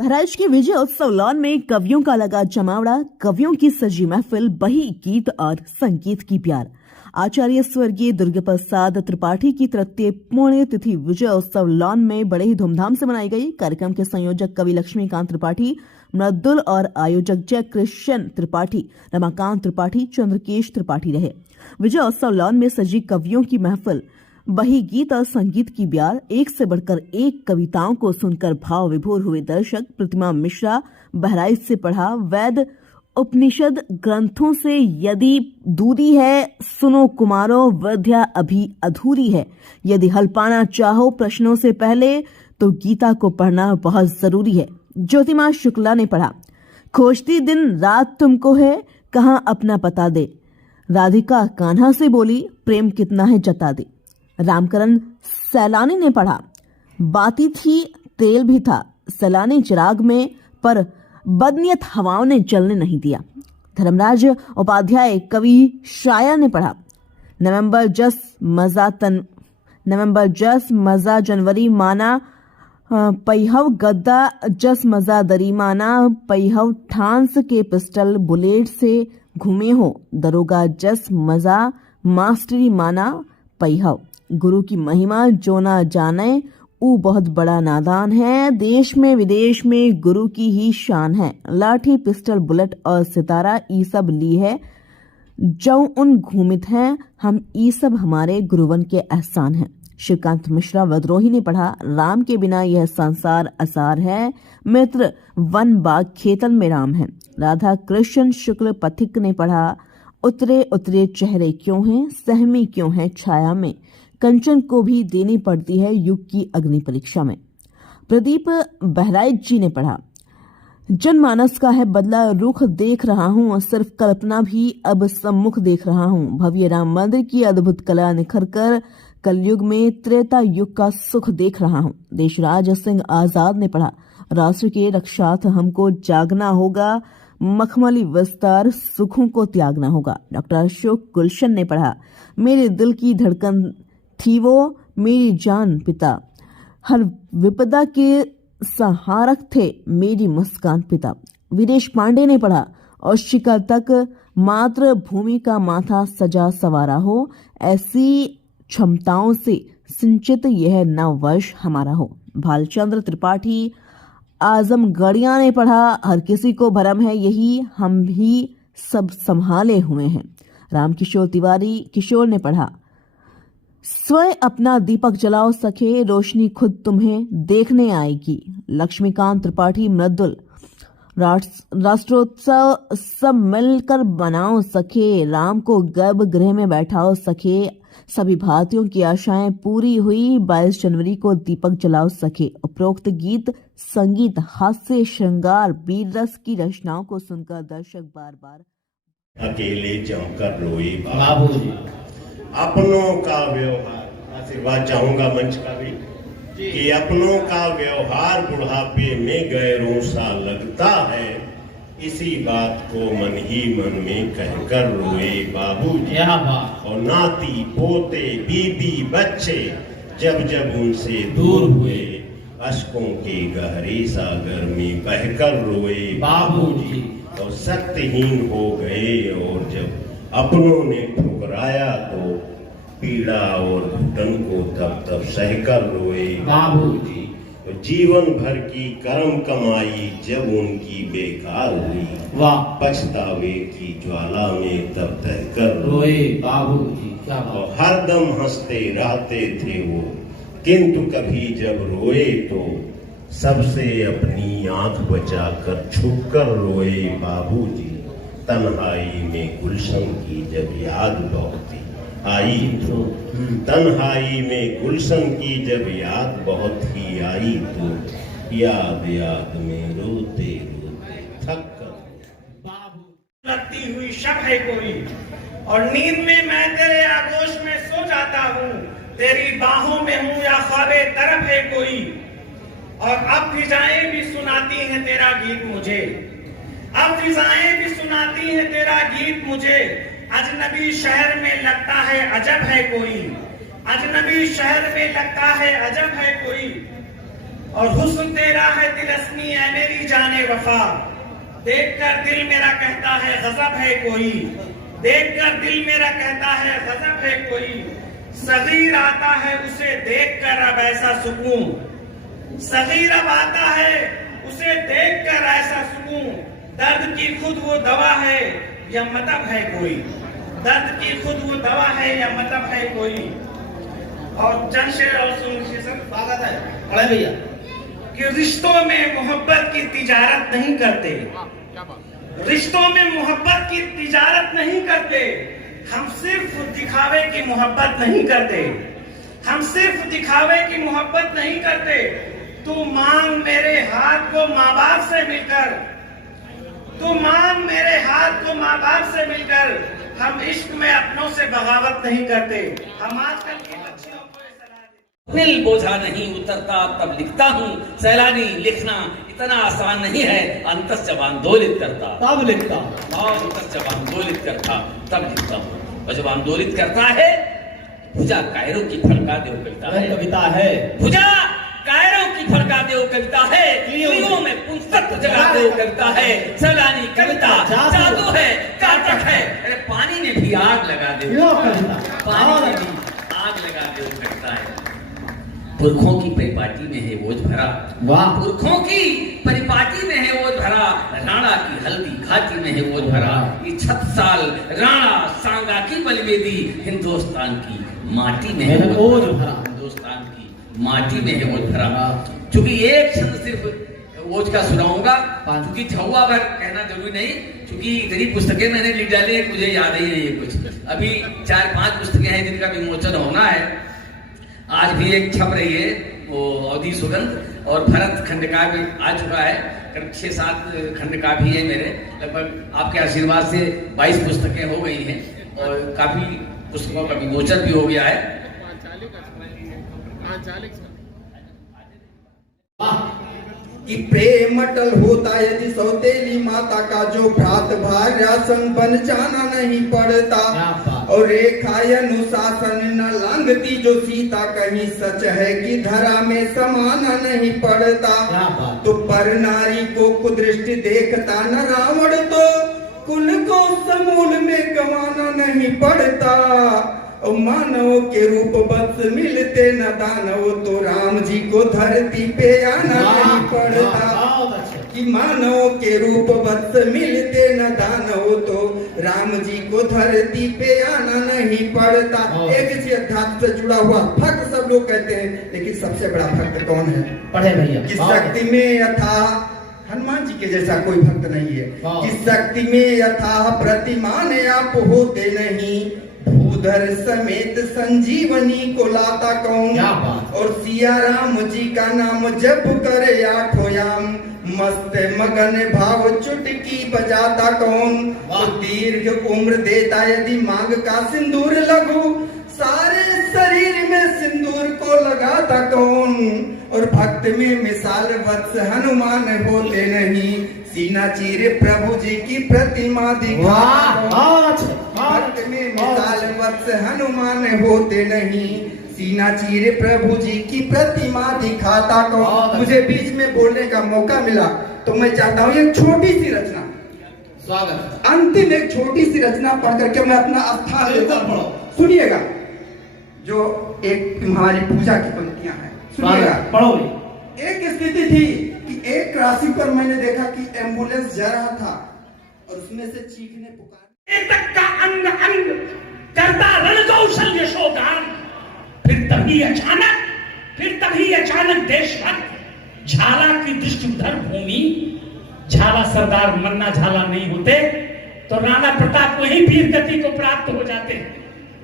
बहराइच के विजय उत्सव लॉन में कवियों का लगा जमावड़ा। कवियों की सजी महफिल, बही गीत और संगीत की प्यार। आचार्य स्वर्गीय दुर्गा प्रसाद त्रिपाठी की 33 पुण्यतिथि विजय उत्सव लॉन में बड़े ही धूमधाम से मनाई गई। कार्यक्रम के संयोजक कवि लक्ष्मीकांत त्रिपाठी मृदुल और आयोजक जय कृष्ण त्रिपाठी, रमाकांत त्रिपाठी, चंद्रकेश त्रिपाठी रहे। विजय उत्सव लॉन में सजी कवियों की महफिल, बही गीत और संगीत की ब्यार, एक से बढ़कर एक कविताओं को सुनकर भाव विभोर हुए दर्शक। प्रतिमा मिश्रा बहराइच से पढ़ा, वेद उपनिषद ग्रंथों से यदि दूरी है, सुनो कुमारों विद्या अभी अधूरी है। यदि हल पाना चाहो प्रश्नों से पहले, तो गीता को पढ़ना बहुत जरूरी है। ज्योतिमा शुक्ला ने पढ़ा, खोजती दिन रात तुमको है, कहाँ अपना पता दे। राधिका कान्हा से बोली, प्रेम कितना है जता दे। रामकरण सैलानी ने पढ़ा, बाती थी तेल भी था, सैलानी चिराग में, पर बदनियत हवाओं ने जलने नहीं दिया। धर्मराज उपाध्याय कवि शायर ने पढ़ा, नवंबर जस मजा जनवरी माना, पहिहव गद्दा जस मजा दरी माना। पहिहव ठांस के पिस्टल बुलेट से घूमे हो, दरोगा जस मजा मास्टरी माना। पहिहव गुरु की महिमा जो ना जाने, ऊ बहुत बड़ा नादान है। देश में विदेश में गुरु की ही शान है। लाठी पिस्टल बुलेट और सितारा ई सब ली है, जो उन घूमित हैं हम, ई सब हमारे गुरुवन के एहसान हैं। श्रीकांत मिश्रा विद्रोही ने पढ़ा, राम के बिना यह संसार असार है, मित्र वन बाग खेतन में राम है। राधा कृष्ण शुक्ल पथिक ने पढ़ा, उतरे उतरे चेहरे क्यों हैं, सहमी क्यों है छाया में, कंचन को भी देनी पड़ती है युग की अग्नि परीक्षा में। प्रदीप बहराइच जी ने पढ़ा, जनमानस का है बदला रुख देख रहा हूँ, सिर्फ कल्पना भी अब सम्मुख देख रहा हूँ। भव्य राम मंदिर की अद्भुत कला निखर कर कलयुग में त्रेता युग का सुख देख रहा हूँ। देशराज सिंह आजाद ने पढ़ा, राष्ट्र के रक्षार्थ हमको जागना होगा, मखमली विस्तार सुखों को त्यागना होगा। डॉक्टर अशोक गुलशन ने पढ़ा, मेरे दिल की धड़कन थी वो, मेरी जान पिता, हर विपदा के सहारक थे मेरी मुस्कान पिता। वीरेश पांडे ने पढ़ा, और शिखर तक मातृभूमि का माथा सजा सवारा हो, ऐसी क्षमताओं से सिंचित यह नव वर्ष हमारा हो। भालचंद्र त्रिपाठी आजमगढ़िया ने पढ़ा, हर किसी को भरम है यही, हम ही सब संभाले हुए हैं। रामकिशोर तिवारी किशोर ने पढ़ा, स्वयं अपना दीपक जलाओ सखे, रोशनी खुद तुम्हें देखने आएगी। लक्ष्मीकांत त्रिपाठी मृदुल, राष्ट्रोत्सव सब मिलकर बनाओ सखे, राम को गर्भगृह में बैठाओ सखे। सभी भारतीयों की आशाएं पूरी हुई, 22 जनवरी को दीपक जलाओ सके। उपरोक्त गीत संगीत हास्य श्रृंगार वीर रस की रचनाओं को सुनकर दर्शक बार बार अकेले जमकर रोए बाबूजी। अपनों का व्यवहार, आशीर्वाद चाहूंगा मंच का भी, कि अपनों का व्यवहार बुढ़ापे में गैरों सा लगता है, इसी बात को मन ही मन में कहकर रोए बाबूजी। और नाती पोते बीबी बच्चे जब जब उनसे दूर हुए, अश्कों के गहरे सागर में बहकर रोए बाबूजी। और शक्तिहीन हो गए, और जब अपनों ने ठुकराया तो पीड़ा और घुटन को तब तब सहकर रोए बाबूजी। तो जीवन भर की कर्म कमाई जब उनकी बेकार हुई, पछतावे की ज्वाला में तब तहकर रोए बाबूजी। और हरदम हंसते रहते थे वो, किंतु कभी जब रोए तो सबसे अपनी आंख बचाकर छुपकर रोए बाबूजी। तन्हाई में गुलशन की जब याद बहुत आई तो, तन्हाई में गुलशन की जब याद बहुत ही आई तो, याद याद में रोते रोते थक कर बाबू लगती हुई शब है कोई, और नींद में मैं तेरे आगोश में सो जाता हूँ, तेरी बाहों में हूँ या ख्वाबे तरफ है कोई। और अब फिजाएं भी सुनाती हैं तेरा गीत मुझे, अब फिजाएं भी सुनाती हैं तेरा गीत मुझे। अजनबी शहर में लगता है अजब है कोई, अजनबी शहर में लगता है अजब है कोई। और हुस्न तेरा है दिलस्मी है मेरी जाने वफा, देखकर दिल मेरा कहता है गजब है कोई, देखकर दिल मेरा कहता है गजब है कोई, सगीर आता है उसे देखकर अब ऐसा सुकून, सगीर अब आता है उसे देखकर ऐसा सुकून, दर्द की खुद वो दवा है या मतलब है कोई, दर्द की खुद वो दवा है या मतलब है कोई। और चंद शेर और सुनिए सर, स्वागत है पढ़े भैया कि रिश्तों में मोहब्बत की तिजारत नहीं करते, रिश्तों में मोहब्बत की तिजारत नहीं करते, हम सिर्फ दिखावे की मोहब्बत नहीं करते, हम सिर्फ दिखावे की मोहब्बत नहीं करते। तू मांग मेरे हाथ को माँ बाप से मिलकर, तू मांग मेरे हाथ को माँ बाप से मिलकर, हम इश्क में अपनों से बगावत नहीं करते। हम आजकल की बच्चियों को सलाह देते। दिल बोझा नहीं उतरता तब लिखता हूँ, सैलानी लिखना इतना आसान नहीं है, अंतस जब आंदोलित करता तब लिखता, और अंतस जब आंदोलित करता तब लिखता हूँ। और जब आंदोलित करता है भुजा कायरों की फड़का दे कविता है, कविता है। भुजा कायरों की फड़का दे कविता है, क्लियों में पुस्तक जगा दे कविता है, सैलानी कविता जादू है काटक है, अरे पानी में भी आग लगा दे, पानी में भी आग लगा दे कविता है। पुरखों की परिपाटी में है बोझ भरा, वाह, पुरखों की परिपाटी में है बोझ भरा, राणा की हल्दी घाटी में है बोझ भरा, ये 6 साल राणा सांगा की बलवेदी, हिंदुस्तान की माटी में है बोझ भरा, हिंदुस्तान की माटी में है बोझ भरा। चूंकि एक छंद सिर्फ बोझ का सुनाऊंगा, क्योंकि छुआ भर कहना जरूरी नहीं, क्योंकि इतनी पुस्तकें मैंने लिख डाली है मुझे याद ही नहीं है कुछ। अभी 4-5 पुस्तकें हैं जिनका विमोचन होना है, आज भी एक छप रही है वो अवधि सुगंध, और भरत खंड का भी आ चुका है, करीब 6-7 खंड का भी है मेरे, लगभग आपके आशीर्वाद से 22 पुस्तकें हो गई हैं और काफी पुस्तकों का विमोचन भी हो गया है। कि प्रेम अटल होता यदि सौतेली माता का जो भ्रात भार्यासन बन जाना नहीं पड़ता, और रेखा अनुशासन न लांघती जो सीता कहीं, सच है कि धरा में समाना नहीं पड़ता। तो पर नारी को कुदृष्टि देखता न रावण, तो कुल को समूल में गंवाना नहीं पड़ता। और मानव के रूप बस मिलते न दानव, तो राम जी को धरती पे आना नहीं पड़ता। कि मानव के रूप बस मिलते न दानव, तो राम जी को धरती पे आना नहीं पड़ता। एक इसी अध्यात्म से जुड़ा हुआ भक्त सब लोग कहते हैं, लेकिन सबसे बड़ा भक्त कौन है? पढ़े भैया। कि शक्ति में अथाह हनुमान जी के जैसा कोई भक्त नहीं है। कि शक्ति में अथाह प्रतिमान आप होते नहीं, भूधर समेत संजीवनी को लाता कौन? और सिया राम जी का नाम जप करे 8 याम, मस्त मगन भाव चुटकी बजाता कौन? तो दीर्घ उम्र देता यदि मांग का सिंदूर लगू, सारे शरीर में सिंदूर को लगाता कौन? और भक्त में मिसाल वत्स हनुमान होते नहीं, सीना चीरे प्रभु जी की प्रतिमा दिखाता। भक्त में मिसाल वत्स हनुमान होते नहीं, सीना चीरे प्रभु जी की प्रतिमा दिखाता कौन? मुझे बीच में बोलने का मौका मिला तो मैं चाहता हूँ एक छोटी सी रचना, स्वागत, अंतिम एक छोटी सी रचना पढ़ करके मैं अपना स्थान लेता हूँ। सुनिएगा, जो एक हमारी पूजा की पंक्तियां हैं, सुनिएगा। पढ़ो। एक स्थिति थी कि एक राशि पर मैंने देखा कि एम्बुलेंस जा रहा था और उसमें से चीखने पुकार तक का अंग अंग करता रणकौशल यशोगान, फिर तभी अचानक देशभक्त झाला की दृष्टिधर भूमि, झाला सरदार मन्ना झाला नहीं होते तो राणा प्रताप वही वीर गति को प्राप्त हो जाते।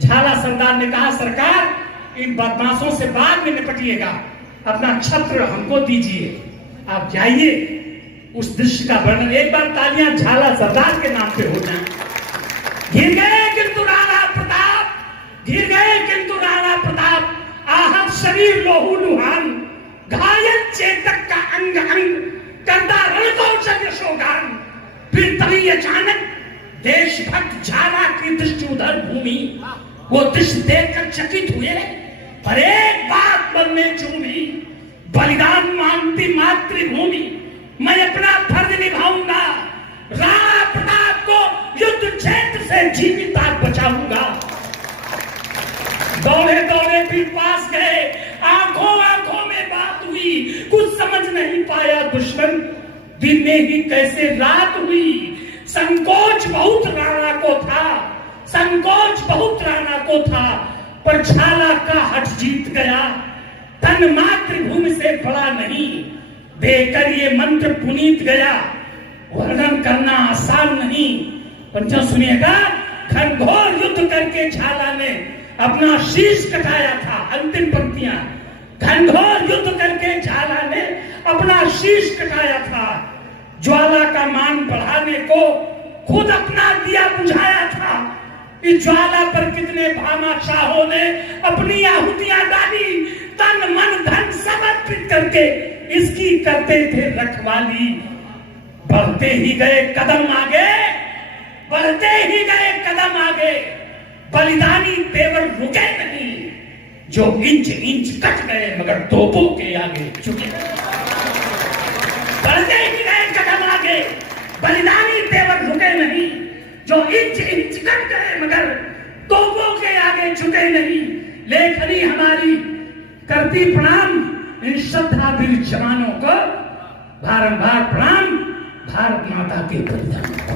झाला सरदार ने कहा, सरकार इन बदमाशों से बाद में निपटिएगा, अपना छत्र हमको दीजिए, आप जाइए। उस दृश्य का वर्णन, एक बार तालियां झाला सरदार के नाम पे हो जाए। गिर गए किंतु राणा प्रताप, गिर गए किंतु राणा प्रताप, आहत शरीर लोहू लुहान, घायल चेतक का अंग अंग करता रणकौशल यशोगान। फिर तभी अचानक देशभक्त झाला की दृष्टि उधर भूमि, वो दृश्य देखकर चकित हुए, पर एक बात मन में चूमी, बलिदान मांगती मातृभूमि, मैं अपना फर्ज निभाऊंगा, राणा प्रताप को युद्ध क्षेत्र से जीवित बचाऊंगा। दौड़े दौड़े फिर पास गए, आंखों आंखों में बात हुई, कुछ समझ नहीं पाया दुश्मन, दिन में ही कैसे रात हुई। संकोच बहुत राणा को था, संकोच बहुत राणा को था, पर झाला का हट जीत गया। तन मातृभूमि से बड़ा नहीं, देकर ये मंत्र पुनीत गया। वर्णन करना आसान नहीं, पर जो सुनिएगा, घनघोर युद्ध करके झाला ने अपना शीश कटाया था। अंतिम पंक्तियां, घनघोर युद्ध करके झाला ने अपना शीश कटाया था। ज्वाला का मान बढ़ाने को खुद अपना दिया बुझाया था। इस ज्वाला पर कितने भामाशाहों ने अपनी आहुतियां डाली, तन मन धन समर्पित करके इसकी करते थे रखवाली। बढ़ते ही गए कदम आगे, बढ़ते ही गए कदम आगे, बलिदानी तेवर रुके नहीं, जो इंच इंच कट गए मगर तोपों के आगे झुके। बढ़ते ही गए कदम आगे, बलिदानी तेवर रुके नहीं, जो इंच इंच कट गए मगर तोपों के आगे झुके नहीं। लेखनी हमारी करती प्रणाम इन श्रद्धावीर जवानों को, बारंबार प्रणाम भारत माता के बलिदान को।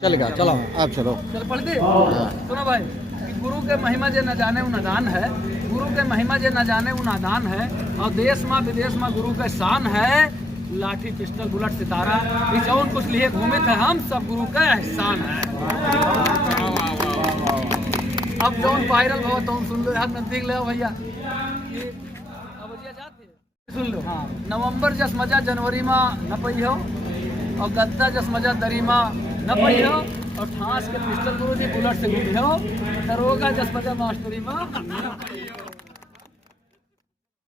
चलेगा, चलो आप चलो। चल पढ़ दे। सुनो भाई, गुरु के महिमा जे न जाने उ नादान है, गुरु के महिमा जे न जाने उ नादान है, और देश में विदेश में गुरु का शान है। लाठी पिस्टल बुलेट सितारा ये जौन कुछ लिए घूमे थे हम सब गुरु का एहसान है। अब जौन वायरल हो तो सुन लो, नजदीक ले भैया, अब जाते सुन लो। हाँ, नवंबर जस मजा जनवरी में न पई हो, और गद्दा जस मजा दरी में न पई हो, और ठास के पिस्टल गुरु जी बुलेट से घूमी हो, दरोगा जस मजा मास्टरी में न पई हो।